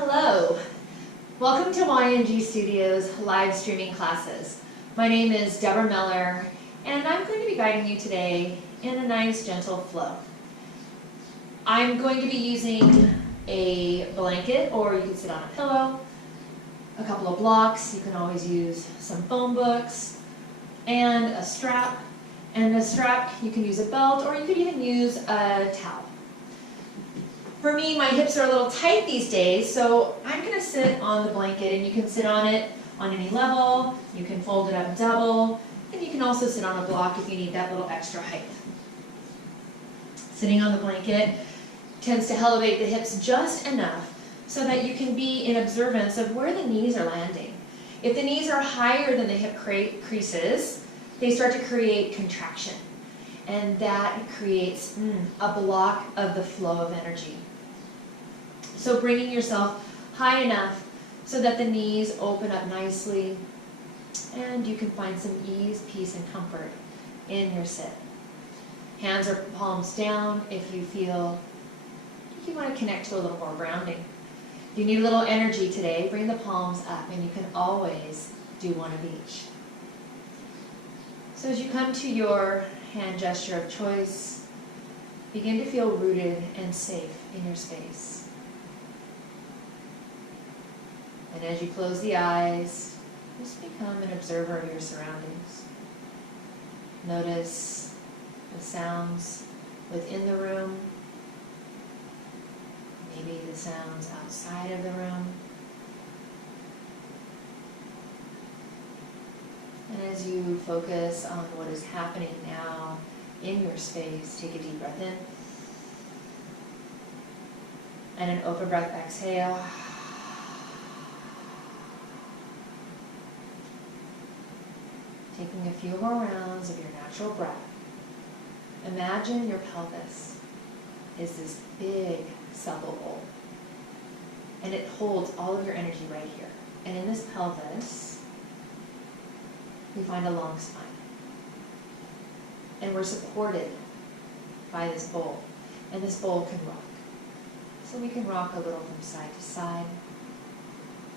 Hello, welcome to YNG Studios live streaming classes. My name is Deborah Miller and I'm going to be guiding you today in a nice gentle flow. I'm going to be using a blanket, or you can sit on a pillow, a couple of blocks. You can always use some phone books and a strap. And a strap, you can use a belt, or you could even use a towel. For me, my hips are a little tight these days, so I'm going to sit on the blanket, and you can sit on it on any level. You can fold it up double, and you can also sit on a block if you need that little extra height. Sitting on the blanket tends to elevate the hips just enough so that you can be in observance of where the knees are landing. If the knees are higher than the hip creases, they start to create contraction, and that creates a block of the flow of energy. So bringing yourself high enough so that the knees open up nicely and you can find some ease, peace, and comfort in your sit. Hands or palms down if you feel you want to connect to a little more grounding. If you need a little energy today, bring the palms up, and you can always do one of each. So as you come to your hand gesture of choice, begin to feel rooted and safe in your space. And as you close the eyes, just become an observer of your surroundings. Notice the sounds within the room, maybe the sounds outside of the room. And as you focus on what is happening now in your space, take a deep breath in. And an open breath exhale. Taking a few more rounds of your natural breath. Imagine your pelvis is this big supple bowl. And it holds all of your energy right here. And in this pelvis, we find a long spine. And we're supported by this bowl. And this bowl can rock. So we can rock a little from side to side.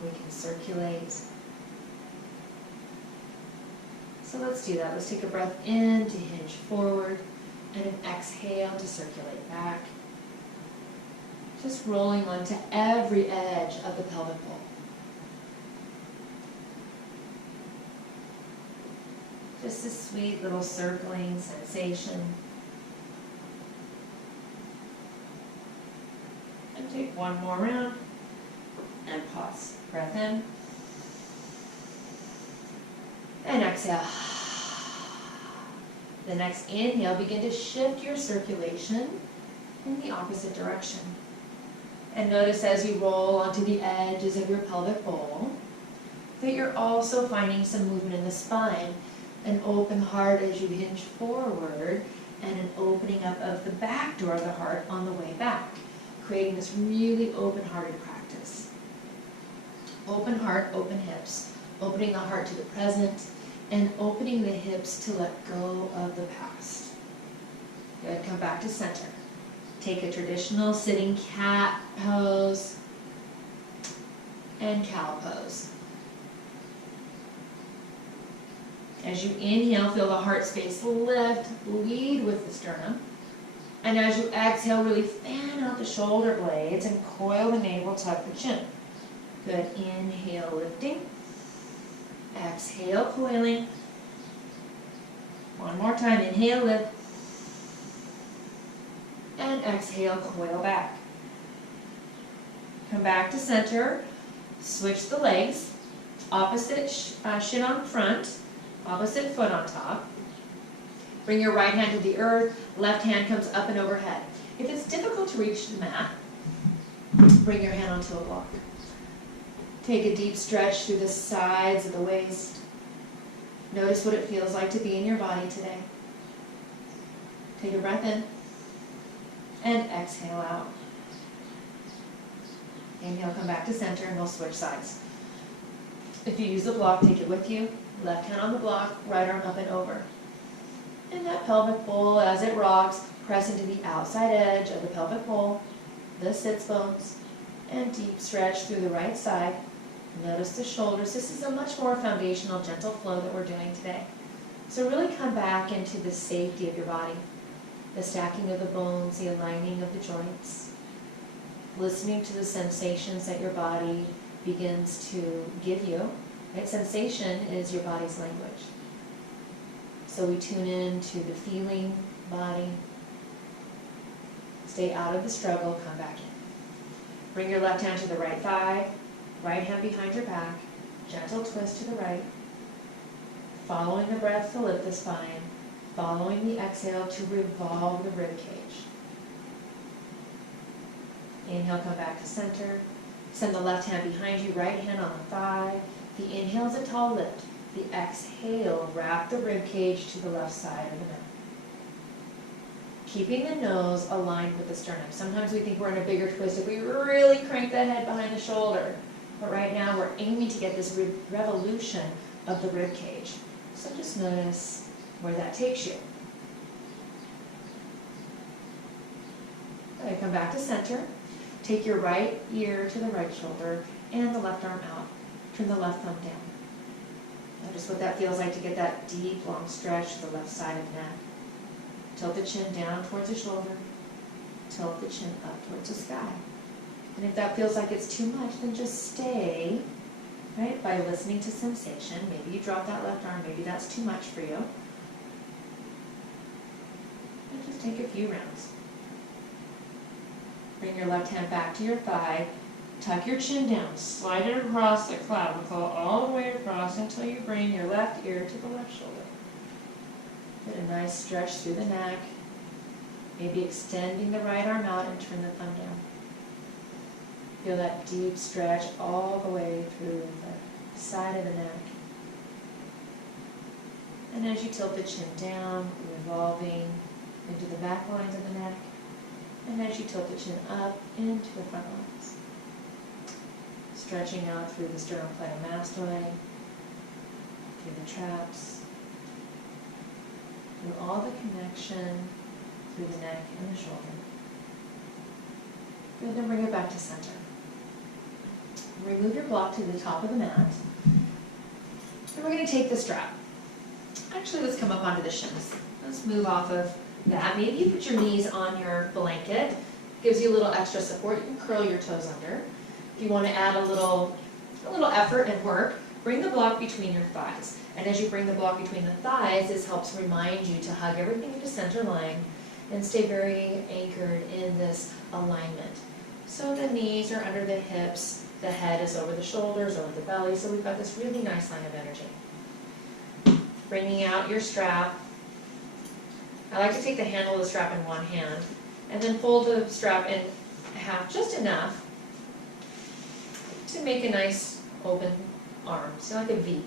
We can circulate. So let's do that. Let's take a breath in to hinge forward and an exhale to circulate back. Just rolling onto every edge of the pelvic bowl. Just a sweet little circling sensation. And take one more round and pause. Breath in. And exhale. The next inhale, begin to shift your circulation in the opposite direction. And notice as you roll onto the edges of your pelvic bowl that you're also finding some movement in the spine. An open heart as you hinge forward, and an opening up of the back door of the heart on the way back, creating this really open-hearted practice. Open heart, open hips, opening the heart to the present, and opening the hips to let go of the past. Good, come back to center. Take a traditional sitting cat pose and cow pose. As you inhale, feel the heart space lift, lead with the sternum. And as you exhale, really fan out the shoulder blades and coil the navel, tuck the chin. Good, inhale, lifting. Exhale, coiling. One more time, inhale, lift. And exhale, coil back. Come back to center. Switch the legs. Opposite shin on front. Opposite foot on top. Bring your right hand to the earth. Left hand comes up and overhead. If it's difficult to reach the mat, bring your hand onto a block. Take a deep stretch through the sides of the waist. Notice what it feels like to be in your body today. Take a breath in and exhale out. Inhale, come back to center, and we'll switch sides. If you use the block, take it with you. Left hand on the block, right arm up and over. And that pelvic bowl, as it rocks, press into the outside edge of the pelvic bowl, the sits bones, And deep stretch through the right side. Notice the shoulders. This is a much more foundational, gentle flow that we're doing today. So really come back into the safety of your body. The stacking of the bones, the aligning of the joints. Listening to the sensations that your body begins to give you. Right? Sensation is your body's language. So we tune in to the feeling body. Stay out of the struggle, come back in. Bring your left hand to the right thigh, right hand behind your back, gentle twist to the right. Following the breath to lift the spine, following the exhale to revolve the rib cage. Inhale, come back to center. Send the left hand behind you, right hand on the thigh. The inhale is a tall lift. The exhale, wrap the rib cage to the left side of the mat. Keeping the nose aligned with the sternum. Sometimes we think we're in a bigger twist if we really crank the head behind the shoulder. But right now we're aiming to get this revolution of the rib cage. So just notice where that takes you. Okay, come back to center. Take your right ear to the right shoulder and the left arm out. Turn the left thumb down. Notice what that feels like to get that deep, long stretch to the left side of the neck. Tilt the chin down towards the shoulder. Tilt the chin up towards the sky. And if that feels like it's too much, then just stay, right, by listening to sensation. Maybe you drop that left arm, maybe that's too much for you. And just take a few rounds. Bring your left hand back to your thigh. Tuck your chin down. Slide it across the clavicle all the way across until you bring your left ear to the left shoulder. Get a nice stretch through the neck. Maybe extending the right arm out and turn the thumb down. Feel that deep stretch all the way through the side of the neck. And as you tilt the chin down, revolving into the back lines of the neck. And as you tilt the chin up into the front lines. Stretching out through the sternocleidomastoid, through the traps, through all the connection through the neck and the shoulder. Good, then bring it back to center. Remove your block to the top of the mat. And we're going to take the strap. Actually, let's come up onto the shins. Let's move off of that. Maybe you put your knees on your blanket. Gives you a little extra support. You can curl your toes under. If you want to add a little effort and work, bring the block between your thighs. And as you bring the block between the thighs, this helps remind you to hug everything into center line and stay very anchored in this alignment. So the knees are under the hips, the head is over the shoulders, over the belly, so we've got this really nice line of energy. Bringing out your strap. I like to take the handle of the strap in one hand and then fold the strap in half, just enough to make a nice open arm, so like a V.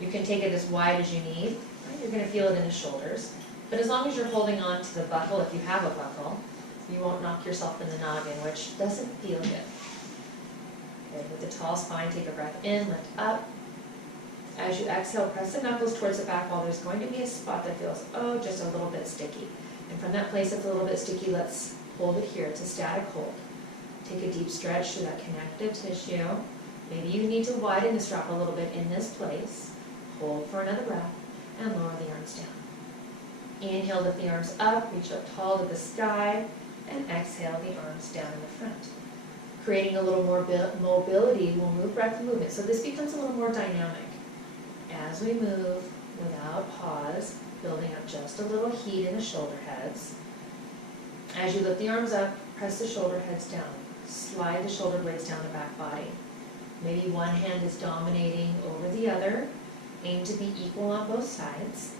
You can take it as wide as you need. Right? You're going to feel it in the shoulders. But as long as you're holding on to the buckle, if you have a buckle, you won't knock yourself in the noggin, which doesn't feel good. Good. With the tall spine, take a breath in, lift up. As you exhale, press the knuckles towards the back wall. There's going to be a spot that feels, just a little bit sticky. And from that place that's a little bit sticky, let's hold it here. It's a static hold. Take a deep stretch through that connective tissue. Maybe you need to widen the strap a little bit in this place. Hold for another breath and lower the arms down. Inhale, lift the arms up, reach up tall to the sky, and exhale the arms down in the front. Creating a little more mobility will move breath and movement. So this becomes a little more dynamic. As we move without pause, building up just a little heat in the shoulder heads. As you lift the arms up, press the shoulder heads down. Slide the shoulder blades down the back body. Maybe one hand is dominating over the other. Aim to be equal on both sides.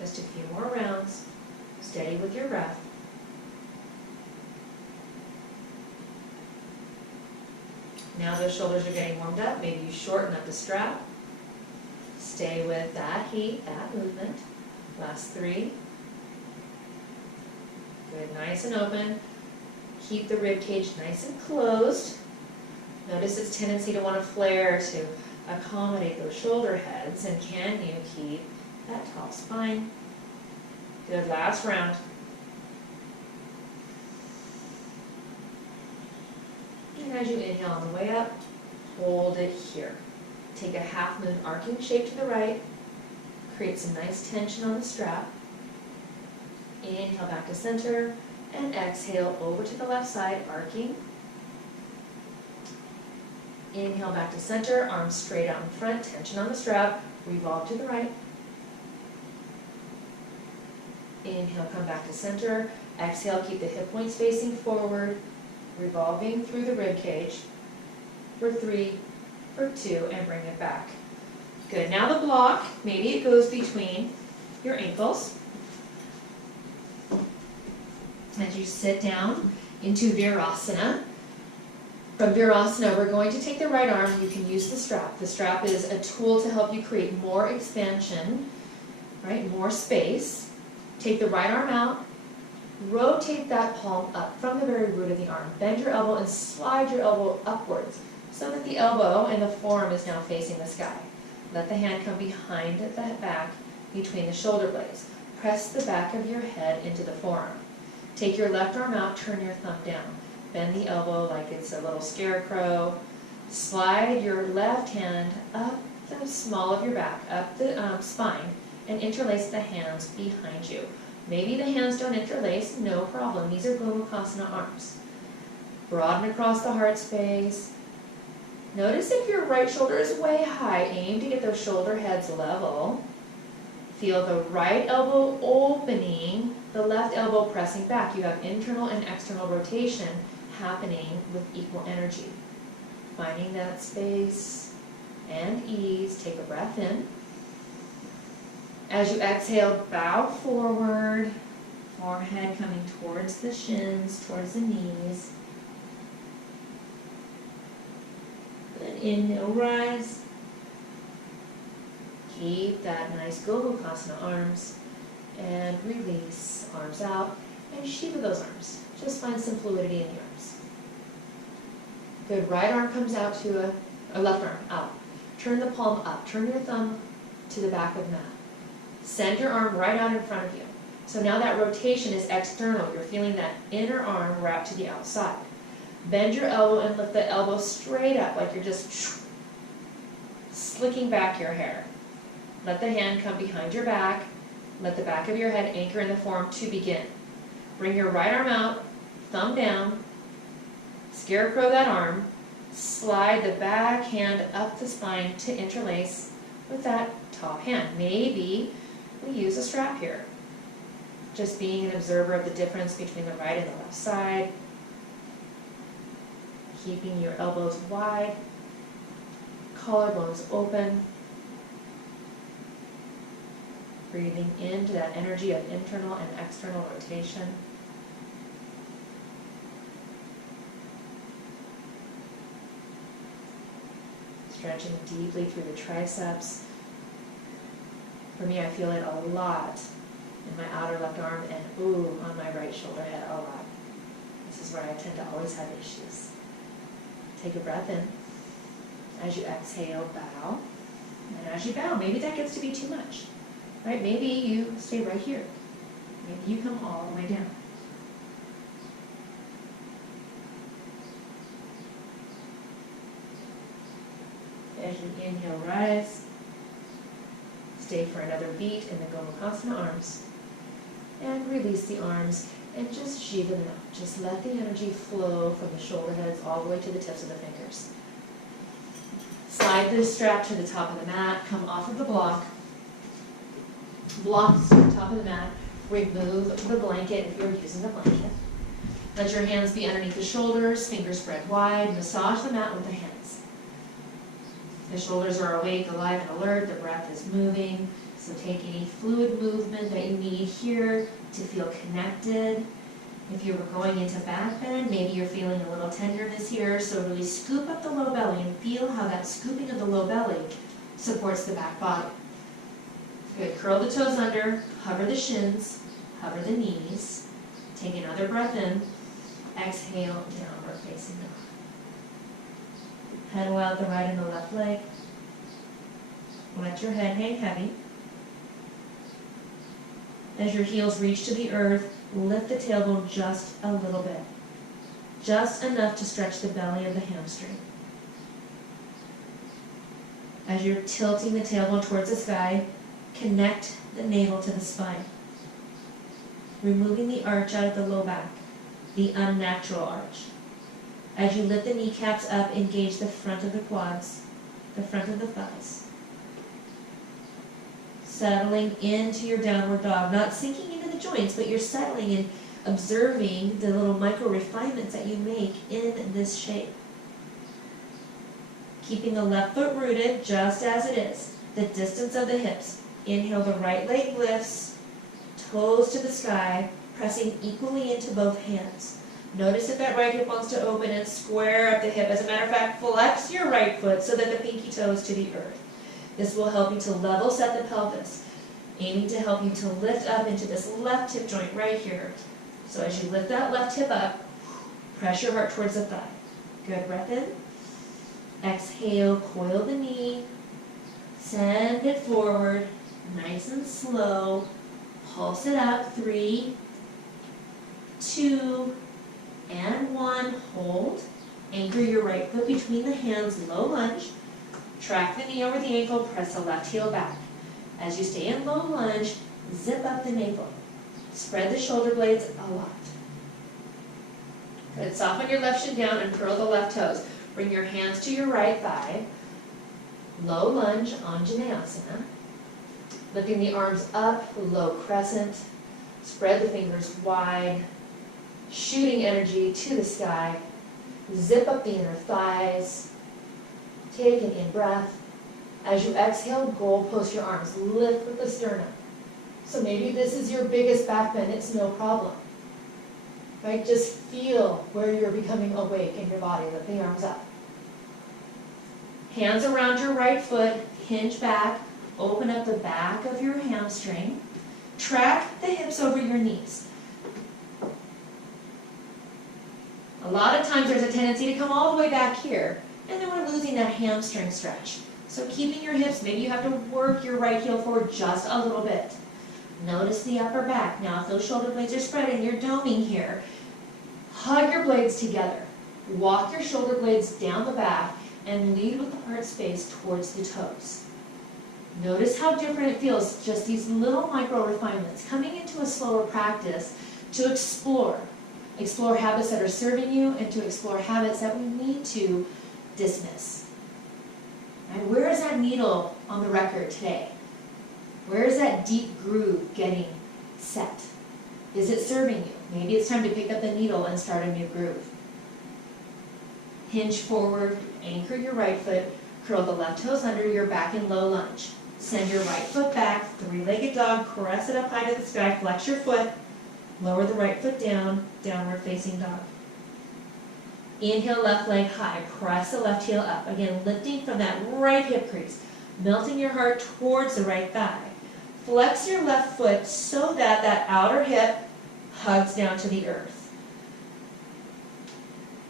Just a few more rounds. Steady with your breath. Now those shoulders are getting warmed up. Maybe you shorten up the strap. Stay with that heat, that movement. Last 3. Good, nice and open. Keep the rib cage nice and closed. Notice its tendency to want to flare to accommodate those shoulder heads. And can you keep that tall spine? Good, last round. And as you inhale on the way up, hold it here. Take a half moon arcing shape to the right. Create some nice tension on the strap. Inhale back to center. And exhale over to the left side, arcing. Inhale back to center, arms straight out in front, tension on the strap. Revolve to the right. Inhale, come back to center. Exhale, keep the hip points facing forward, revolving through the rib cage for 3, for 2, and bring it back. Good. Now the block, maybe it goes between your ankles. As you sit down into Virasana. From Virasana, we're going to take the right arm. You can use the strap. The strap is a tool to help you create more expansion, right? More space. Take the right arm out. Rotate that palm up from the very root of the arm. Bend your elbow and slide your elbow upwards so that the elbow and the forearm is now facing the sky. Let the hand come behind the back between the shoulder blades. Press the back of your head into the forearm. Take your left arm out, turn your thumb down. Bend the elbow like it's a little scarecrow. Slide your left hand up the small of your back, up the spine, and interlace the hands behind you. Maybe the hands don't interlace, no problem. These are Gomukhasana arms. Broaden across the heart space. Notice if your right shoulder is way high, aim to get those shoulder heads level. Feel the right elbow opening, the left elbow pressing back. You have internal and external rotation happening with equal energy. Finding that space and ease. Take a breath in. As you exhale, bow forward, forehead coming towards the shins, towards the knees. Good. Inhale, rise. Keep that nice Gomukhasana arms. And release, arms out. And shiva those arms. Just find some fluidity in the arms. Good. Right arm comes out to a left arm out. Turn the palm up. Turn your thumb to the back of the mat. Send your arm right out in front of you. So now that rotation is external. You're feeling that inner arm wrap to the outside. Bend your elbow and lift the elbow straight up like you're just slicking back your hair. Let the hand come behind your back. Let the back of your head anchor in the form to begin. Bring your right arm out, thumb down, scarecrow that arm, slide the back hand up the spine to interlace with that top hand. Maybe we use a strap here. Just being an observer of the difference between the right and the left side. Keeping your elbows wide, collarbones open. Breathing into that energy of internal and external rotation. Stretching deeply through the triceps. For me, I feel it a lot in my outer left arm and ooh, on my right shoulder head a lot. This is where I tend to always have issues. Take a breath in. As you exhale, bow. And as you bow, maybe that gets to be too much. Right? Maybe you stay right here. Maybe you come all the way down. As you inhale, rise. Stay for another beat in the Gomukhasana arms. And release the arms and just shiva them out. Just let the energy flow from the shoulder heads all the way to the tips of the fingers. Slide the strap to the top of the mat. Come off of the block. Blocks to the top of the mat. Remove the blanket if you're using a blanket. Let your hands be underneath the shoulders, fingers spread wide. Massage the mat with the hands. The shoulders are awake, alive, and alert. The breath is moving. So take any fluid movement that you need here to feel connected. If you were going into back bend, maybe you're feeling a little tenderness here. So really scoop up the low belly and feel how that scooping of the low belly supports the back body. Good. Curl the toes under, hover the shins, hover the knees. Take another breath in. Exhale, downward facing dog. Pedal out the right and the left leg. Let your head hang heavy. As your heels reach to the earth, lift the tailbone just a little bit. just enough to stretch the belly of the hamstring. As you're tilting the tailbone towards the sky, connect the navel to the spine, removing the arch out of the low back, the unnatural arch. As you lift the kneecaps up, engage the front of the quads, the front of the thighs. Settling into your downward dog, not sinking into the joints, but you're settling and observing the little micro refinements that you make in this shape. Keeping the left foot rooted just as it is, the distance of the hips. Inhale, the right leg lifts, toes to the sky, pressing equally into both hands. Notice if that right hip wants to open and square up the hip. As a matter of fact, flex your right foot so that the pinky toe is to the earth. This will help you to level set the pelvis, aiming to help you to lift up into this left hip joint right here. So as you lift that left hip up, press your heart towards the thigh. Good, breath in. Exhale, coil the knee, send it forward, nice and slow. Pulse it up, 3, 2, and 1. Hold. Anchor your right foot between the hands, low lunge. Track the knee over the ankle, press the left heel back. As you stay in low lunge, zip up the navel. Spread the shoulder blades a lot. Good. Soften your left shin down and curl the left toes. Bring your hands to your right thigh. Low lunge, Anjaneyasana. Lifting the arms up, low crescent. Spread the fingers wide. Shooting energy to the sky. Zip up the inner thighs. Take an in breath. As you exhale, goal post your arms. Lift with the sternum. So maybe this is your biggest back bend. It's no problem. Right? Just feel where you're becoming awake in your body. Lift the arms up. Hands around your right foot. Hinge back. Open up the back of your hamstring. Track the hips over your knees. A lot of times there's a tendency to come all the way back here, and then we're losing that hamstring stretch. So keeping your hips, maybe you have to work your right heel forward just a little bit. Notice the upper back. Now if those shoulder blades are spread and you're doming here, hug your blades together. Walk your shoulder blades down the back and lead with the heart space towards the toes. Notice how different it feels, just these little micro refinements, coming into a slower practice to explore. Explore habits that are serving you and to explore habits that we need to dismiss. And where is that needle on the record today? Where is that deep groove getting set? Is it serving you? Maybe it's time to pick up the needle and start a new groove. Hinge forward, anchor your right foot, curl the left toes under your back in low lunge. Send your right foot back, three-legged dog, press it up high to the sky, flex your foot, lower the right foot down, downward facing dog. Inhale, left leg high, press the left heel up. Again, lifting from that right hip crease, melting your heart towards the right thigh. Flex your left foot so that that outer hip hugs down to the earth.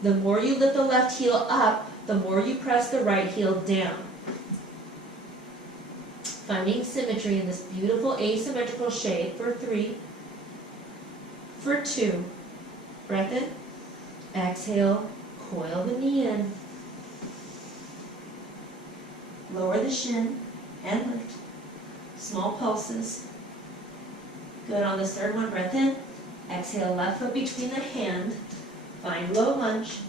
The more you lift the left heel up, the more you press the right heel down. Finding symmetry in this beautiful asymmetrical shape for 3, for 2. Breath in. Exhale, coil the knee in. Lower the shin and lift. Small pulses. Good. On this third one, breath in. Exhale, left foot between the hand. Find low lunge.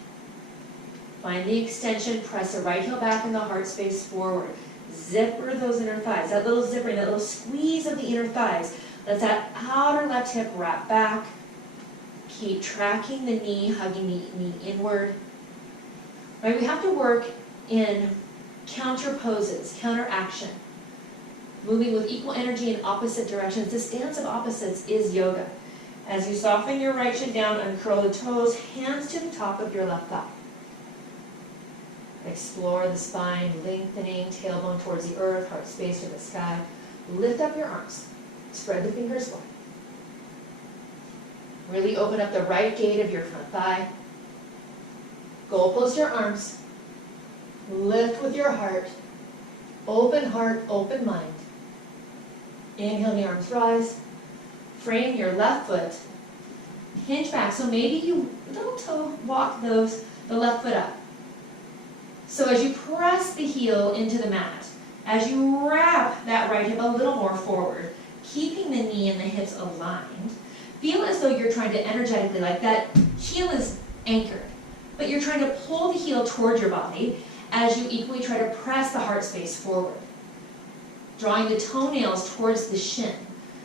Find the extension. Press the right heel back in the heart space forward. Zipper those inner thighs. That little zippering, that little squeeze of the inner thighs. Let that outer left hip wrap back. Keep tracking the knee, hugging the knee inward. Right, we have to work in counter poses, counter action. Moving with equal energy in opposite directions. This dance of opposites is yoga. As you soften your right shin down, uncurl the toes, hands to the top of your left thigh. Explore the spine, lengthening, tailbone towards the earth, heart space to the sky. Lift up your arms. Spread the fingers wide. Really open up the right gate of your front thigh. Goal post your arms. Lift with your heart. Open heart, open mind. Inhale, the arms rise. Frame your left foot. Hinge back. So maybe you little toe walk the left foot up. So as you press the heel into the mat, as you wrap that right hip a little more forward, keeping the knee and the hips aligned, feel as though you're trying to energetically, like that heel is anchored, but you're trying to pull the heel towards your body as you equally try to press the heart space forward, drawing the toenails towards the shin.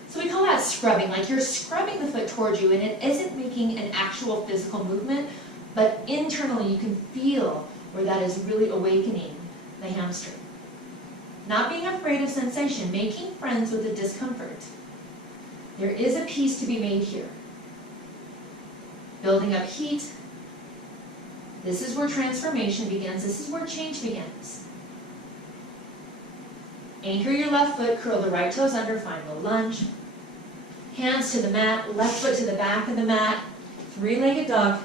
So we call that scrubbing, like you're scrubbing the foot towards you, and it isn't making an actual physical movement, but internally you can feel where that is really awakening the hamstring. Not being afraid of sensation, making friends with the discomfort. There is a piece to be made here. Building up heat. This is where transformation begins. This is where change begins. Anchor your left foot, curl the right toes under, find the lunge. Hands to the mat, left foot to the back of the mat, three-legged dog.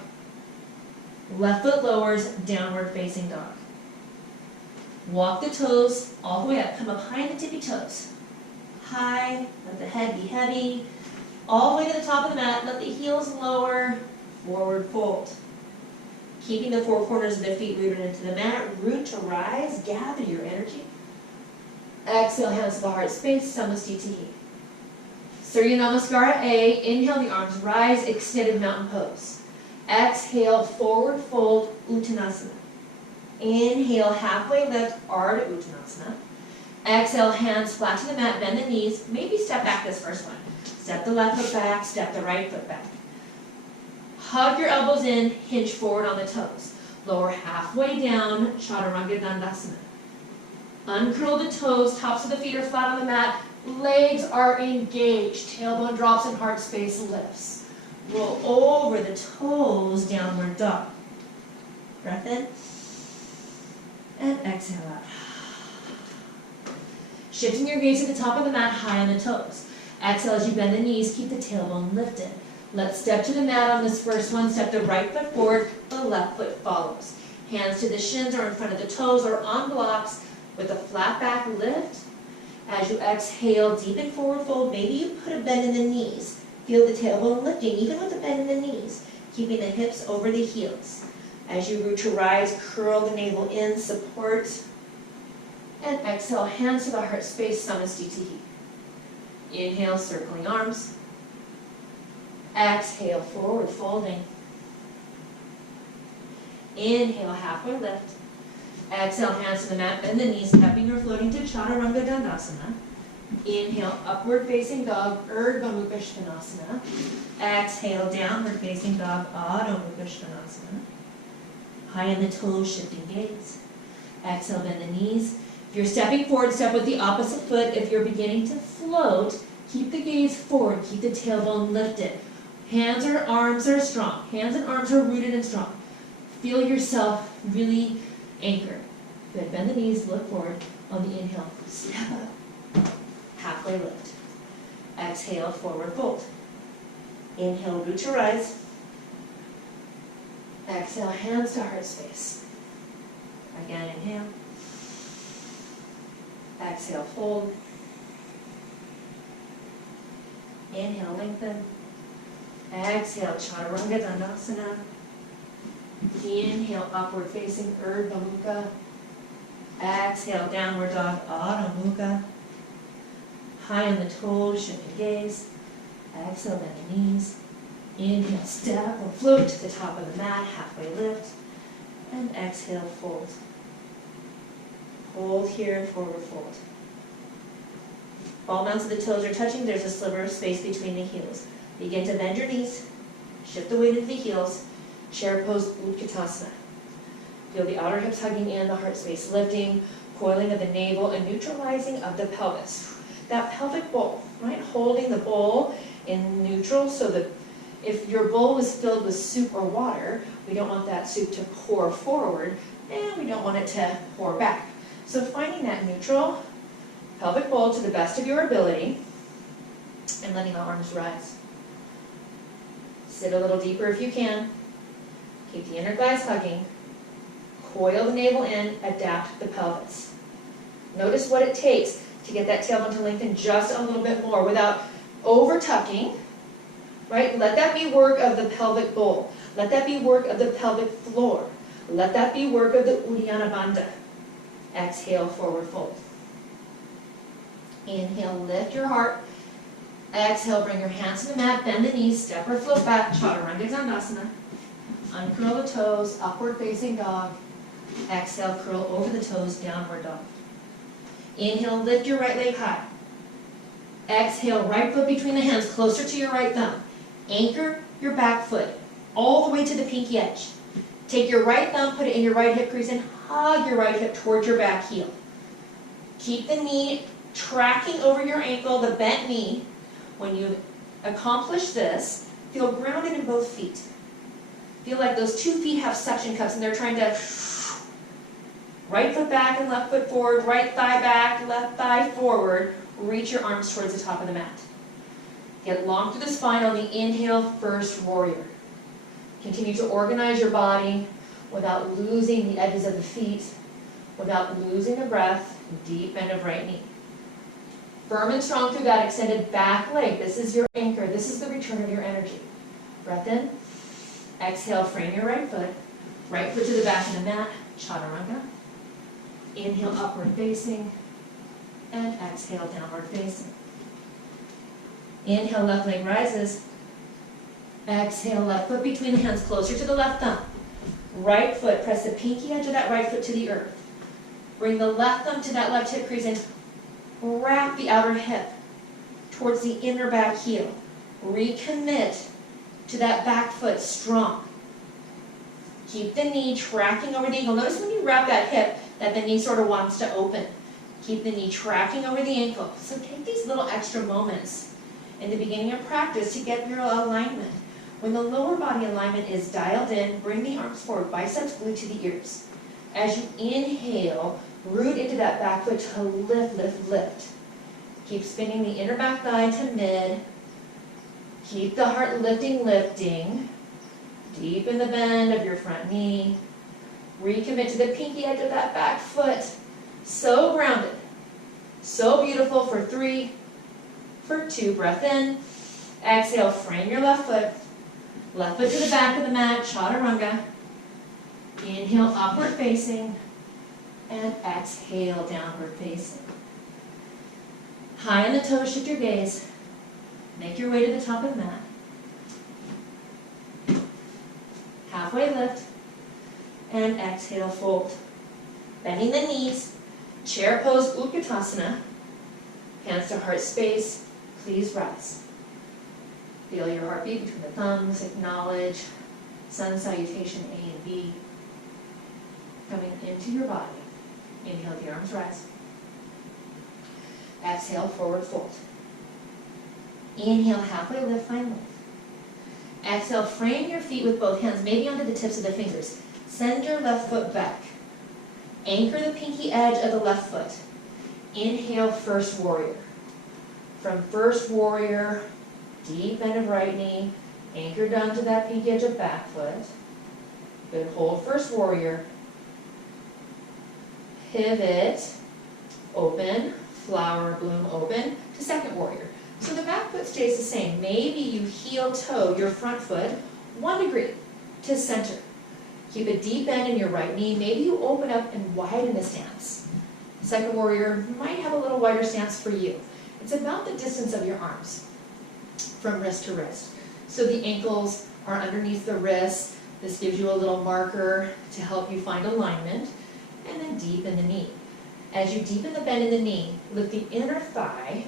Left foot lowers, downward facing dog. Walk the toes all the way up. Come up high in the tippy toes. High, let the head be heavy. All the way to the top of the mat, let the heels lower, forward fold. Keeping the four corners of the feet rooted into the mat, root to rise, gather your energy. Exhale, hands to the heart space, Samastiti. Surya Namaskara A, inhale the arms, rise, extended mountain pose. Exhale, forward fold, Uttanasana. Inhale, halfway lift, Ardha Uttanasana. Exhale, hands flat to the mat, bend the knees. Maybe step back this first one. Step the left foot back, step the right foot back. Hug your elbows in, hinge forward on the toes. Lower halfway down, Chaturanga Dandasana. Uncurl the toes, tops of the feet are flat on the mat. Legs are engaged. Tailbone drops and heart space lifts. Roll over the toes, downward dog. Breath in. And exhale out. Shifting your gaze to the top of the mat, high on the toes. Exhale as you bend the knees, keep the tailbone lifted. Let's step to the mat on this first one. Step the right foot forward, the left foot follows. Hands to the shins or in front of the toes or on blocks with a flat back lift. As you exhale, deepen forward fold. Maybe you put a bend in the knees. Feel the tailbone lifting, even with the bend in the knees. Keeping the hips over the heels. As you root to rise, curl the navel in, support. And exhale, hands to the heart space, Samastiti. Inhale, circling arms. Exhale, forward folding. Inhale, halfway lift. Exhale, hands to the mat, bend the knees, stepping or floating to Chaturanga Dandasana. Inhale, upward facing dog, Ardha Mukha Svanasana. Exhale, downward facing dog, Adho Mukha Svanasana. High in the toes, shifting gaze. Exhale, bend the knees. If you're stepping forward, step with the opposite foot. If you're beginning to float, keep the gaze forward, keep the tailbone lifted. Hands or arms are strong. Hands and arms are rooted and strong. Feel yourself really anchored. Good, bend the knees, look forward. On the inhale, step up. Halfway lift. Exhale, forward fold. Inhale, root to rise. Exhale, hands to heart space. Again, inhale. Exhale, fold. Inhale, lengthen. Exhale, Chaturanga Dandasana. Inhale, upward facing Ardha Mukha. Exhale, downward dog, Adho Mukha. High on the toes, shifting gaze. Exhale, bend the knees. Inhale, step or float to the top of the mat, halfway lift. And exhale, fold. Hold here, forward fold. Ball mounts of the toes are touching. There's a sliver of space between the heels. Begin to bend your knees. Shift the weight into the heels. Chair pose, Utkatasana. Feel the outer hips hugging in, the heart space lifting, coiling of the navel, and neutralizing of the pelvis. That pelvic bowl, right? Holding the bowl in neutral so that if your bowl was filled with soup or water, we don't want that soup to pour forward, and we don't want it to pour back. So finding that neutral pelvic bowl to the best of your ability, and letting the arms rise. Sit a little deeper if you can. Keep the inner thighs hugging. Coil the navel in, adapt the pelvis. Notice what it takes to get that tailbone to lengthen just a little bit more without over tucking right? Let that be work of the pelvic bowl. Let that be work of the pelvic floor. Let that be work of the Uddiyana Bandha. Exhale, forward fold. Inhale, lift your heart. Exhale, bring your hands to the mat, bend the knees, step or float back, Chaturanga Dandasana. Uncurl the toes, upward facing dog. Exhale, curl over the toes, downward dog. Inhale, lift your right leg high. Exhale, right foot between the hands, closer to your right thumb. Anchor your back foot all the way to the pinky edge. Take your right thumb, put it in your right hip crease, and hug your right hip towards your back heel. Keep the knee tracking over your ankle, the bent knee. When you accomplish this, feel grounded in both feet. Feel like those 2 feet have suction cups and they're trying to right foot back and left foot forward, right thigh back, left thigh forward. Reach your arms towards the top of the mat. Get long through the spine on the inhale, first warrior. Continue to organize your body without losing the edges of the feet, without losing the breath, deep bend of right knee. Firm and strong through that extended back leg. This is your anchor. This is the return of your energy. Breath in. Exhale, frame your right foot to the back of the mat, Chaturanga. Inhale, upward facing, and exhale, downward facing. Inhale, left leg rises. Exhale, left foot between the hands, closer to the left thumb. Right foot, press the pinky edge of that right foot to the earth. Bring the left thumb to that left hip crease and wrap the outer hip towards the inner back heel. Recommit to that back foot strong. Keep the knee tracking over the ankle. Notice when you wrap that hip that the knee sort of wants to open. Keep the knee tracking over the ankle. So take these little extra moments in the beginning of practice to get your alignment. When the lower body alignment is dialed in, bring the arms forward, biceps glued to the ears. As you inhale, root into that back foot to lift, lift, lift. Keep spinning the inner back thigh to mid. Keep the heart lifting, lifting. Deepen the bend of your front knee. Recommit to the pinky edge of that back foot. So grounded. So beautiful for 3, for 2. Breath in. Exhale, frame your left foot. Left foot to the back of the mat, Chaturanga. Inhale, upward facing. And exhale, downward facing. High on the toes, shift your gaze. Make your way to the top of the mat. Halfway lift. And exhale, fold. Bending the knees. Chair pose, Utkatasana. Hands to heart space. Please rise. Feel your heartbeat between the thumbs. Acknowledge sun salutation A and B. Coming into your body. Inhale, the arms rise. Exhale, forward fold. Inhale, halfway lift, find length. Exhale, frame your feet with both hands, maybe onto the tips of the fingers. Send your left foot back. Anchor the pinky edge of the left foot. Inhale, first warrior. From first warrior, deep bend of right knee, anchor down to that pinky edge of back foot. Good, hold first warrior. Pivot, open, flower, bloom, open, to second warrior. So the back foot stays the same. Maybe you heel toe your front foot 1 degree to center. Keep a deep bend in your right knee. Maybe you open up and widen the stance. Second warrior might have a little wider stance for you. It's about the distance of your arms from wrist to wrist. So the ankles are underneath the wrists. This gives you a little marker to help you find alignment. And then deepen the knee. As you deepen the bend in the knee, lift the inner thigh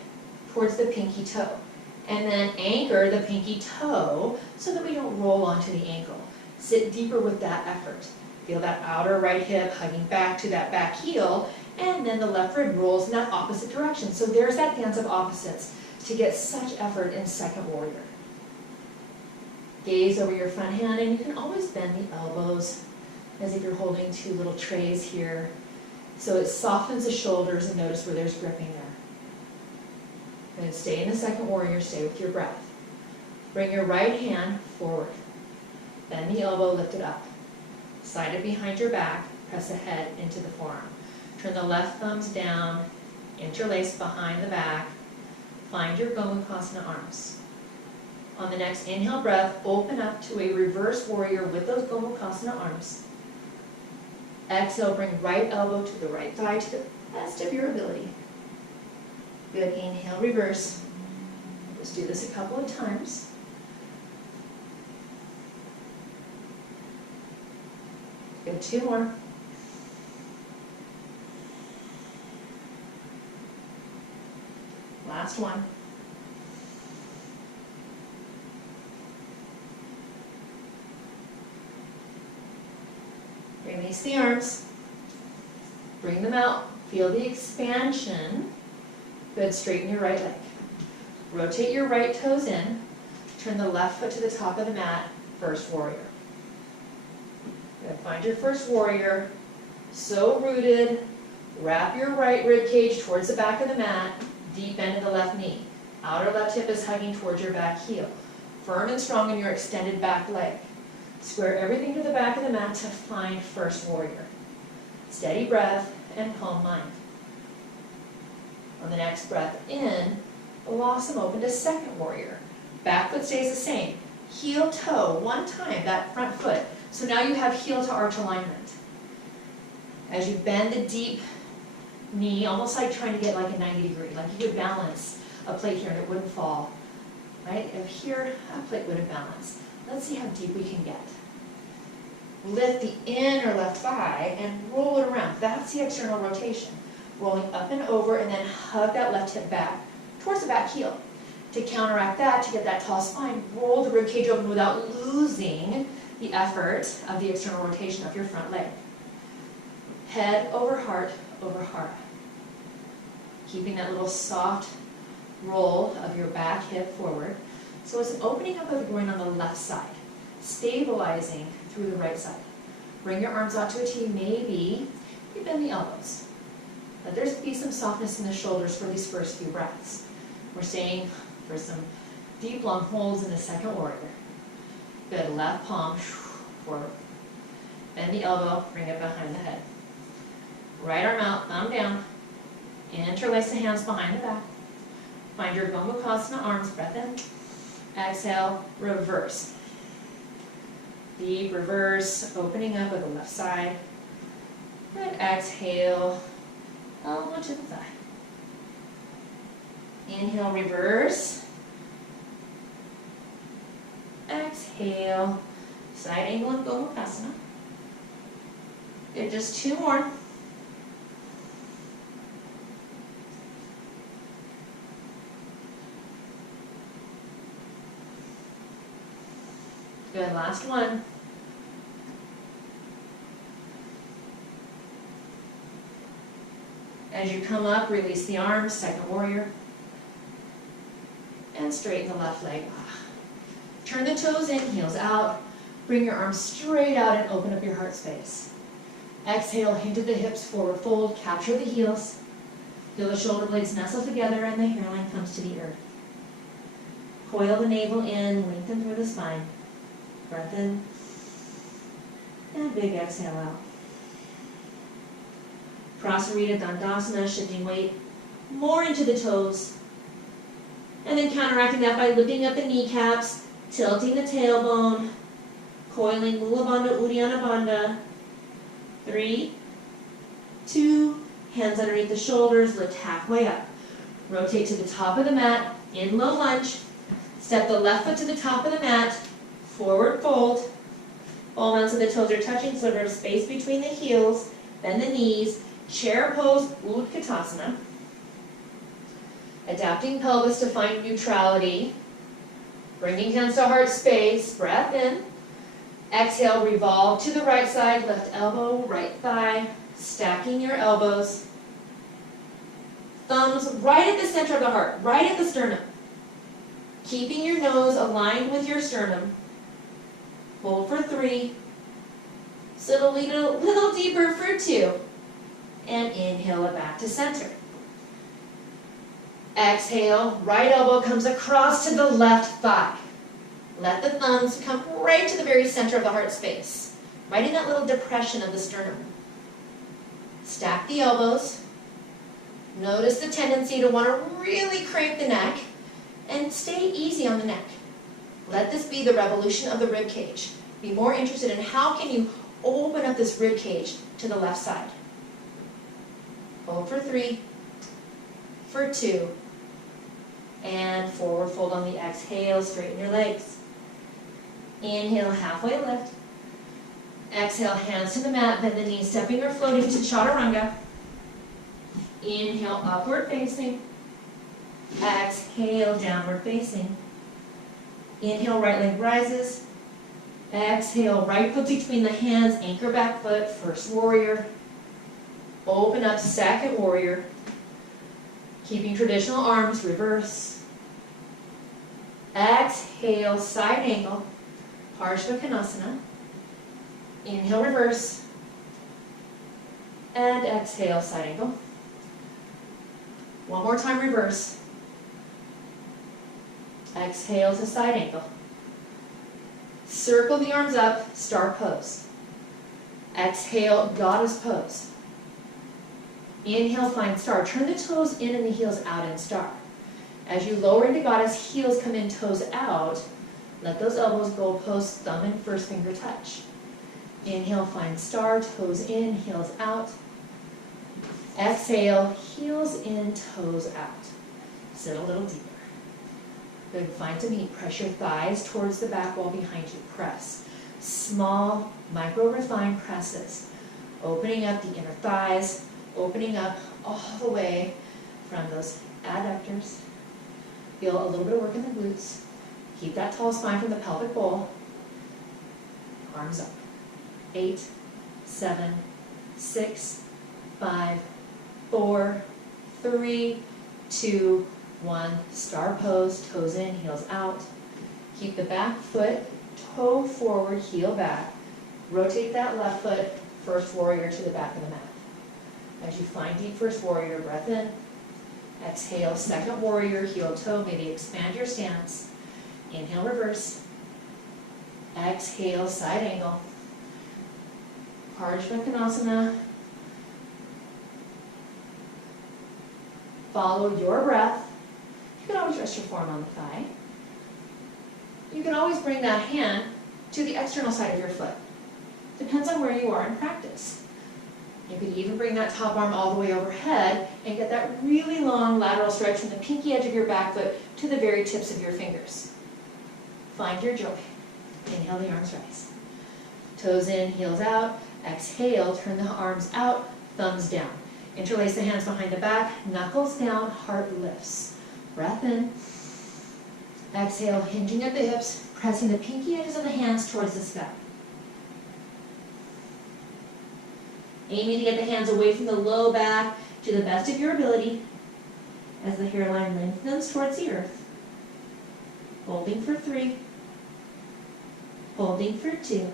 towards the pinky toe. And then anchor the pinky toe so that we don't roll onto the ankle. Sit deeper with that effort. Feel that outer right hip hugging back to that back heel, and then the left rib rolls in that opposite direction. So there's that dance of opposites to get such effort in second warrior. Gaze over your front hand, and you can always bend the elbows as if you're holding 2 little trays here. So it softens the shoulders, and notice where there's gripping there. Then stay in the second warrior, stay with your breath. Bring your right hand forward. Bend the elbow, lift it up. Slide it behind your back, press the head into the forearm. Turn the left thumbs down, interlace behind the back. Find your Gomukhasana arms. On the next inhale breath, open up to a reverse warrior with those Gomukhasana arms. Exhale, bring right elbow to the right thigh to the best of your ability. Good, inhale, reverse. Just do this a couple of times. Good, 2 more. Last one. Release the arms. Bring them out. Feel the expansion. Good, straighten your right leg. Rotate your right toes in. Turn the left foot to the top of the mat, first warrior. Good, find your first warrior. So rooted. Wrap your right rib cage towards the back of the mat. Deep bend in the left knee. Outer left hip is hugging towards your back heel. Firm and strong in your extended back leg. Square everything to the back of the mat to find first warrior. Steady breath and calm mind. On the next breath in, blossom open to second warrior. Back foot stays the same. Heel toe, one time, that front foot. So now you have heel to arch alignment. As you bend the deep knee, almost like trying to get like a 90 degree, like you could balance a plate here and it wouldn't fall. Right? If here, a plate wouldn't balance. Let's see how deep we can get. Lift the inner left thigh and roll it around. That's the external rotation. Rolling up and over and then hug that left hip back towards the back heel. To counteract that, to get that tall spine, roll the ribcage open without losing the effort of the external rotation of your front leg. Head over heart over heart. Keeping that little soft roll of your back hip forward. So it's an opening up of the groin on the left side, stabilizing through the right side. Bring your arms out to a T, maybe you bend the elbows. Let there be some softness in the shoulders for these first few breaths. We're staying for some deep long holds in the second warrior. Good, left palm forward. Bend the elbow, bring it behind the head. Right arm out, thumb down. Interlace the hands behind the back. Find your Gomukhasana arms, breath in. Exhale, reverse. Deep reverse, opening up of the left side. Good, exhale, elbow to the thigh. Inhale, reverse. Exhale, side angle and Gomukhasana. Good, just 2 more. Good, last one. As you come up, release the arms, second warrior. And straighten the left leg. Turn the toes in, heels out. Bring your arms straight out and open up your heart space. Exhale, hinge the hips, forward fold, capture the heels. Feel the shoulder blades nestle together and the hairline comes to the earth. Coil the navel in, lengthen through the spine. Breath in, and big exhale out. Prasarita Dandasana, shifting weight more into the toes. And then counteracting that by lifting up the kneecaps, tilting the tailbone, coiling Mula Bandha, Uddiyana Bandha. 3, 2, hands underneath the shoulders, lift halfway up. Rotate to the top of the mat, in low lunge. Step the left foot to the top of the mat, forward fold. Ball mounts of the toes are touching, so there's space between the heels. Bend the knees. Chair pose, Utkatasana. Adapting pelvis to find neutrality. Bringing hands to heart space. Breath in. Exhale, revolve to the right side. Left elbow, right thigh. Stacking your elbows. Thumbs right at the center of the heart, right at the sternum. Keeping your nose aligned with your sternum. Hold for 3. Sit a little deeper for 2. And inhale it back to center. Exhale, right elbow comes across to the left thigh. Let the thumbs come right to the very center of the heart space, right in that little depression of the sternum. Stack the elbows. Notice the tendency to want to really crank the neck and stay easy on the neck. Let this be the revolution of the rib cage. Be more interested in how can you open up this rib cage to the left side. Hold for 3, for 2, and forward fold on the exhale, straighten your legs. Inhale, halfway lift. Exhale, hands to the mat, bend the knees, stepping or floating to Chaturanga. Inhale, upward facing. Exhale, downward facing. Inhale, right leg rises. Exhale, right foot between the hands, anchor back foot, first warrior. Open up, second warrior. Keeping traditional arms, reverse. Exhale, side angle, Hypocrites. Inhale, reverse. And exhale, side angle. One more time, reverse. Exhale to side angle. Circle the arms up, star pose. Exhale, goddess pose. Inhale, find star. Turn the toes in and the heels out in star. As you lower into goddess, heels come in, toes out. Let those elbows go post, thumb and first finger touch. Inhale, find star, toes in, heels out. Exhale, heels in, toes out. Sit a little deeper. Good, find to meet. Press your thighs towards the back wall behind you. Press. Small, micro-refined presses. Opening up the inner thighs, opening up all the way from those adductors. Feel a little bit of work in the glutes. Keep that tall spine from the pelvic bowl. Arms up. 8, 7, 6, 5, 4, 3, 2, 1. Star pose, toes in, heels out. Keep the back foot, toe forward, heel back. Rotate that left foot, first warrior to the back of the mat. As you find deep first warrior, breath in. Exhale, second warrior, heel toe, maybe expand your stance. Inhale, reverse. Exhale, side angle. Hypocrites. Follow your breath. You can always rest your forearm on the thigh. You can always bring that hand to the external side of your foot. Depends on where you are in practice. You could even bring that top arm all the way overhead and get that really long lateral stretch from the pinky edge of your back foot to the very tips of your fingers. Find your joy. Inhale, the arms rise. Toes in, heels out. Exhale, turn the arms out, thumbs down. Interlace the hands behind the back, knuckles down, heart lifts. Breath in. Exhale, hinging at the hips, pressing the pinky edges of the hands towards the sky. Aiming to get the hands away from the low back to the best of your ability as the hairline lengthens towards the earth. Holding for 3. Holding for 2.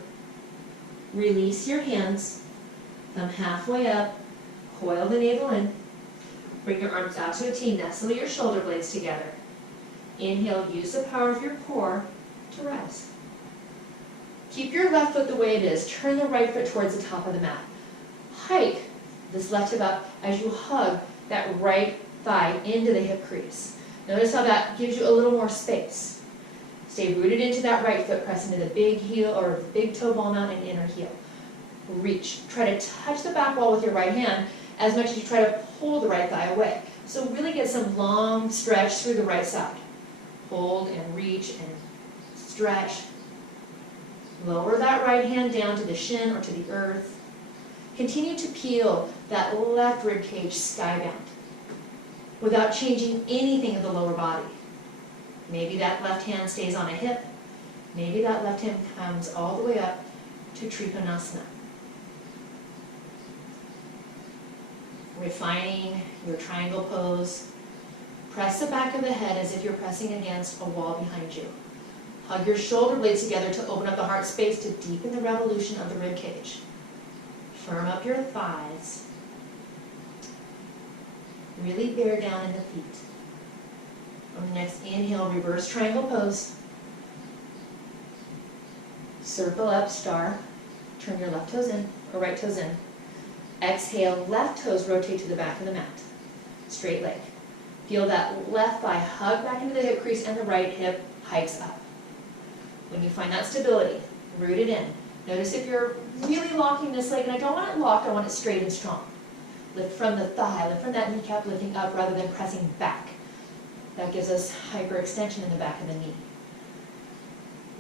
Release your hands. Come halfway up. Coil the navel in. Bring your arms out to a T. Nestle your shoulder blades together. Inhale, use the power of your core to rise. Keep your left foot the way it is. Turn the right foot towards the top of the mat. Hike this left hip up as you hug that right thigh into the hip crease. Notice how that gives you a little more space. Stay rooted into that right foot, press into the big heel or big toe ball mount and inner heel. Reach. Try to touch the back wall with your right hand as much as you try to pull the right thigh away. So really get some long stretch through the right side. Hold and reach and stretch. Lower that right hand down to the shin or to the earth. Continue to peel that left rib cage skybound without changing anything of the lower body. Maybe that left hand stays on a hip. Maybe that left hand comes all the way up to Trikonasana. Refining your triangle pose. Press the back of the head as if you're pressing against a wall behind you. Hug your shoulder blades together to open up the heart space to deepen the revolution of the rib cage. Firm up your thighs. Really bear down in the feet. On the next inhale, reverse triangle pose. Circle up, star. Turn your left toes in, or right toes in. Exhale, left toes rotate to the back of the mat. Straight leg. Feel that left thigh hug back into the hip crease and the right hip hikes up. When you find that stability, root it in. Notice if you're really locking this leg, and I don't want it locked, I want it straight and strong. Lift from the thigh, lift from that kneecap, lifting up rather than pressing back. That gives us hyperextension in the back of the knee.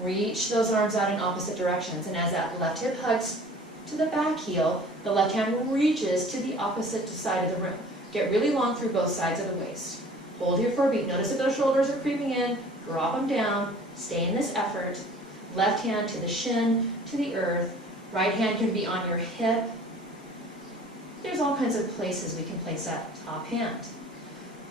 Reach those arms out in opposite directions, and as that left hip hugs to the back heel, the left hand reaches to the opposite side of the room. Get really long through both sides of the waist. Hold here for a beat. Notice if those shoulders are creeping in, drop them down, stay in this effort. Left hand to the shin, to the earth. Right hand can be on your hip. There's all kinds of places we can place that top hand.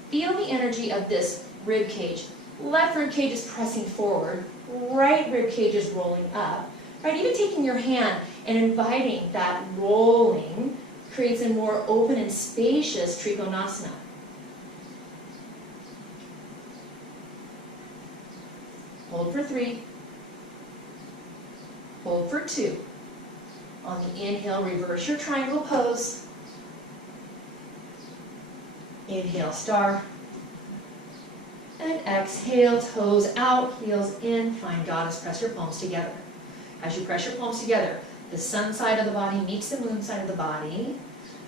Feel the energy of this rib cage. Left rib cage is pressing forward. Right rib cage is rolling up. Right, even taking your hand and inviting that rolling creates a more open and spacious Trikonasana. Hold for 3. Hold for 2. On the inhale, reverse your triangle pose. Inhale, star. And exhale, toes out, heels in. Find goddess, press your palms together. As you press your palms together, the sun side of the body meets the moon side of the body.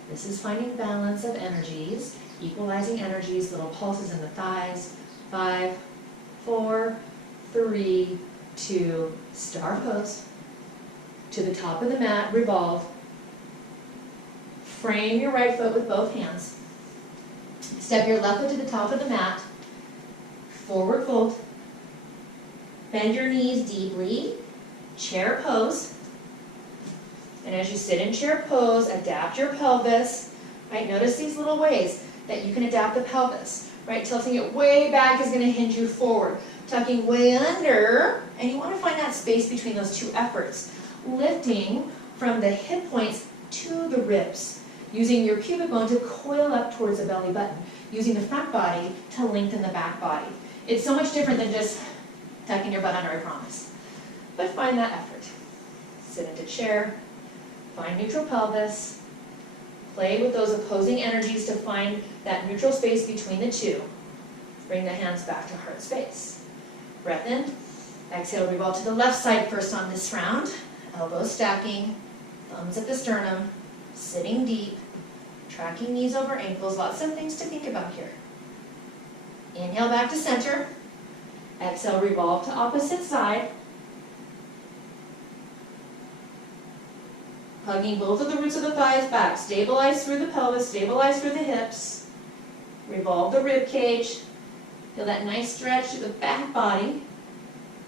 This is finding balance of energies, equalizing energies, little pulses in the thighs. 5, 4, 3, 2, star pose. To the top of the mat, revolve. Frame your right foot with both hands. Step your left foot to the top of the mat. Forward fold. Bend your knees deeply. Chair pose. And as you sit in chair pose, adapt your pelvis. Right? Notice these little ways that you can adapt the pelvis. Right? Tilting it way back is going to hinge you forward. Tucking way under, and you want to find that space between those two efforts. Lifting from the hip points to the ribs. Using your pubic bone to coil up towards the belly button. Using the front body to lengthen the back body. It's so much different than just tucking your butt under, I promise. But find that effort. Sit into chair. Find neutral pelvis. Play with those opposing energies to find that neutral space between the two. Bring the hands back to heart space. Breath in. Exhale, revolve to the left side first on this round. Elbows stacking. Thumbs at the sternum. Sitting deep. Tracking knees over ankles. Lots of things to think about here. Inhale back to center. Exhale, revolve to opposite side. Hugging both of the roots of the thighs back. Stabilize through the pelvis, stabilize through the hips. Revolve the rib cage. Feel that nice stretch through the back body.